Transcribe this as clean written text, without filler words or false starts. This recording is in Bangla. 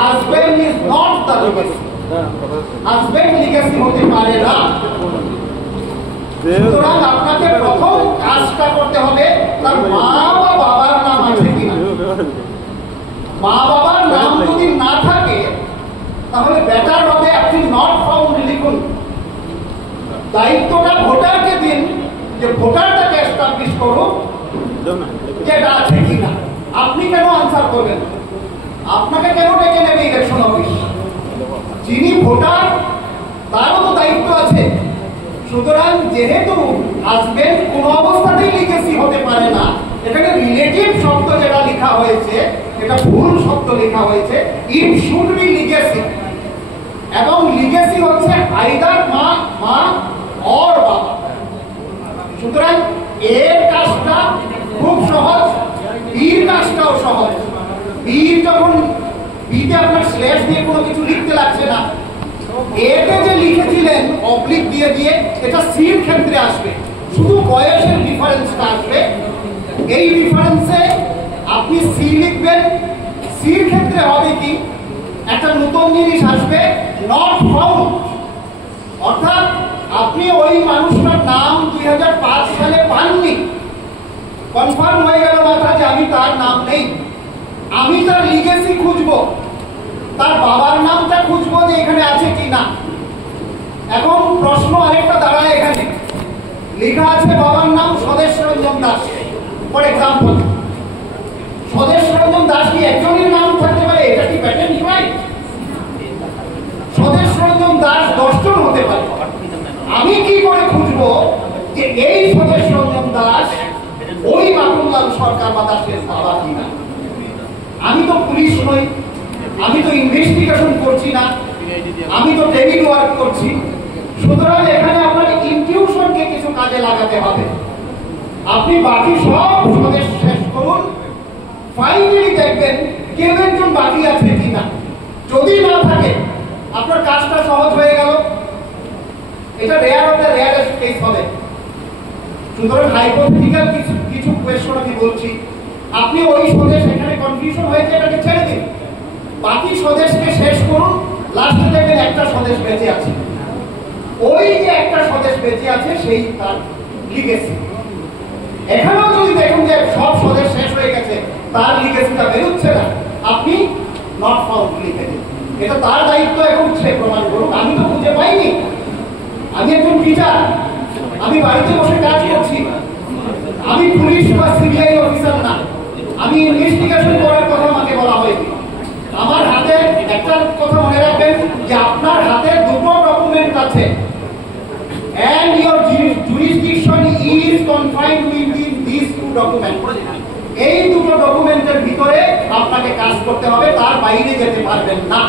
Husband is not the legacy. Husband legacy হতে পারে না। সুতরাং আপনাকে প্রথম কাজটা করতে হবে তার মা বা বাবার নাম আছে কিনা। মা বাবার নাম যদি না থাকে তাহলে বেটার হবে আপনি নট ফাউন্ড লিখুন। দায়িত্বটা ভোটারকে দিন যে ভোটারটাকে এস্টাবলিশ করুন যেটা আছে কিনা। আপনি কেন আনসার করবেন? আপনাকে কেন ডেকে নেবে ইলেকশন অফিস? যিনি ভোটার তারও তো দায়িত্ব আছে। সুতরাং যেহেতু হাজবেন্ড কোন অবস্থাতেই লিগেসি হতে পারে না, এখানে রিলেটিভ শব্দ যেটা লেখা হয়েছে এটা ভুল শব্দ লেখা হয়েছে। ইট শুড বি লিগেসি, এবং লিগেসি হচ্ছে আইদার মা মা অর বাবা। সুতরাং এর কাজটা খুব সহজ, বির কাজটাও সহজ। বির যখন বিতে আপনার স্ল্যাশ দিয়ে কোনো কিছু লিখতে লাগছে না, এতে যে লিখেছিলেন অবলিক দিয়ে দিয়ে এটা সির ক্ষেত্রে আসবে, শুধু বয়সের ডিফারেন্সটা আসবে। এই ডিফারেন্সে আপনি সি লিখবেন। সির ক্ষেত্রে হবে কি, একটা নতুন জিনিস আসবে নট ফাউন্ড, অর্থাৎ আপনি ওই মানুষটার নাম 2005 সালে পাননি, কনফার্ম হয়ে গেল মাথা যে আমি তার নাম নেই। আমি তার লিগেসি খুঁজবো, তার বাবার নামটা খুঁজবো যে এখানে আছে কিনা। এখন প্রশ্ন আরেকটা দাঁড়ায়, এখানে লেখা আছে বাবার নাম স্বদেশ রঞ্জন দাস, ফর এক্সাম্পল। স্বদেশ রঞ্জন দাস কি একজনের নাম থাকতে পারে? এটা কি প্যাটার্ন রাইট? স্বদেশ রঞ্জন দাস 10 জন হতে পারে। আমি কি করে খুঁজবো যে এই স্বদেশ রঞ্জন দাস ওই মাখনলাল সরকার বা দাসের বাবা কিনা? আমি তো পুলিশ নই, আমি তো ইনভেস্টিগেশন করছি না, আমি তো টেবিল ওয়ার্ক করছি। সুতরাং এখানে আপনার ইনটিউশনকে কিছু কাজে লাগাতে হবে। আপনি বাকি সব স্বদেশ শেষ করুন, ফাইনালি দেখবেন কেউ একজন বাকি আছে কিনা। যদি না থাকে আপনার কাজটা সহজ হয়ে গেল। এটা rare of the rarest case হবে। সুতরাং হাইপোথেটিক্যাল কিছু কোয়েশ্চন আমি বলছি, আপনি ওই স্বদেশ এখানে কনফিউশন হয়েছে এটাকে ছেড়ে দিন, বাকি স্বদেশকে শেষ করুন। লাস্টে দেখবেন একটা স্বদেশ বেঁচে আছে। ওই যে একটা স্বদেশ বেঁচে আছে সেই তার লিগেসি। এখানেও যদি দেখুন যে সব স্বদেশ শেষ হয়ে গেছে, তার লিগেসিটা বেরোচ্ছে না, আপনি নট ফাউন্ড লিখে দিন। এটা তার দায়িত্ব, এখন সে প্রমাণ করুন। আমি তো খুঁজে পাইনি, আমি একজন টিচার, আমি বাড়িতে বসে কাজ করছি, আমি পুলিশ বা সিবিআই অফিসার না, আমি ইনভেস্টিগেশন করার কথা আমাকে বলা হয়েছে। আমার হাতে একটা কথা মনে রাখবেন যে আপনার হাতে দুটো ডকুমেন্ট আছে, and your jurisdiction is confined within these two documents. এই দুটো ডকুমেন্টের ভিতরে আপনাকে কাজ করতে হবে, তার বাইরে যেতে পারবেন না।